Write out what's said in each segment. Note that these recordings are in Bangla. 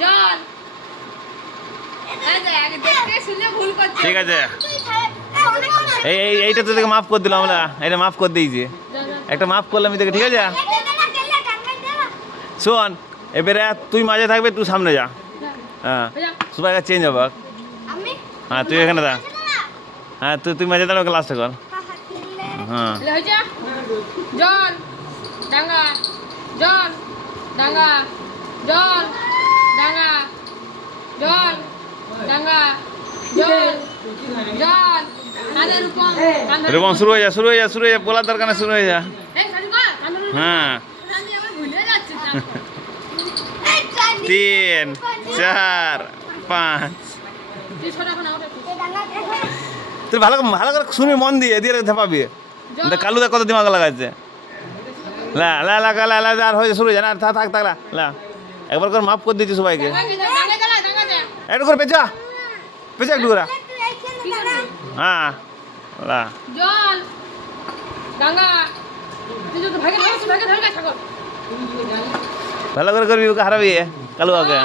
জল। দেখতে শুনে ভুল করছিস। ঠিক আছে, এইটা তো তোকে মাফ করে দিলাম আমরা, এটা মাফ করে দিয়েছি, একটা মাফ করলাম আমি তোকে, ঠিক আছে। শোন, এবারে তুই মাঝে থাকবে, তুই সামনে যা। হ্যাঁ, সবাই চেঞ্জ হবে। হ্যাঁ, তুই এখানে দা। হ্যাঁ, তুই মাঝে দাঁড়া, ওকে লাস্টে কর। হ্যাঁ, জল ডাঙ্গা, জল ডাঙ্গা, জল ডাঙ্গা, জল ডাঙ্গা, জল জল। এরকম শুরু হয়ে যা, বলার দরকার না, শুরু হয়ে যা। হ্যাঁ, 3 4 5। তুই ভালো করে শুনি, মন দিয়ে দিয়ে ধাপাবি। কালুদা কত দিমাগ লাগাচ্ছে। লা লা লা লা লা আর হয়ে শুরু হয়ে যা না, থাক লা। একবার করে মাফ করে দিচ্ছি সবাইকে। একটু করে পেঁচা একটু করে। হ্যাঁ, লা জল ডাঙ্গা, ভালো করে করবি, ওকে হারাবি কালু আগে।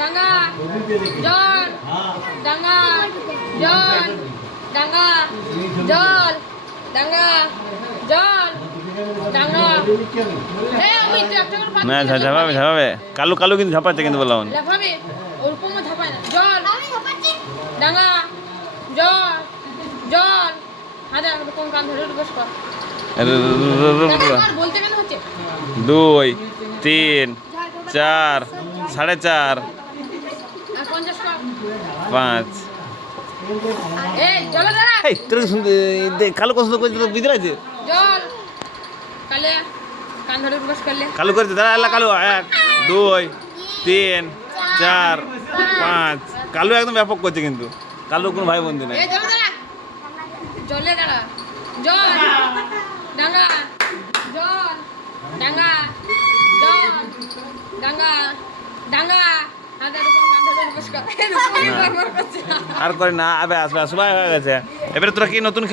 ডাঙ্গা, জল ডাঙ্গা, জল ডাঙ্গা, জল ডাঙ্গা, জল ডাঙ্গা। না, ঝাপাবে। কালু কিন্তু ঝাপাচ্ছে, কিন্তু বললাম লাফাবে, ওরকম ঝাপায় না। জল ডাঙ্গা, জল হাতে এরকম কান ধরে বস কর। বলতে কেন হচ্ছে? 2 3 4 4.5 5। কালু কষ্ট করছে, তো বুঝতে পারছি। জল কালে কান ধরে বস করলে কালু করছে, দাঁড়া কালু। 1 2 3 4 5। কালু একদম ব্যাপক করছে, কিন্তু কালু কোনো ভাই বন্ধু নেই। জলে দাঁড়া, জল ডাঙ্গা, জল ডাঙ্গা, জল ডাঙ্গা, ডাঙ্গা হাতে এরকম কান ধরে বস কর। আর করে না, আসবে সবাই হয়ে গেছে। এবারে তোরা কি নতুন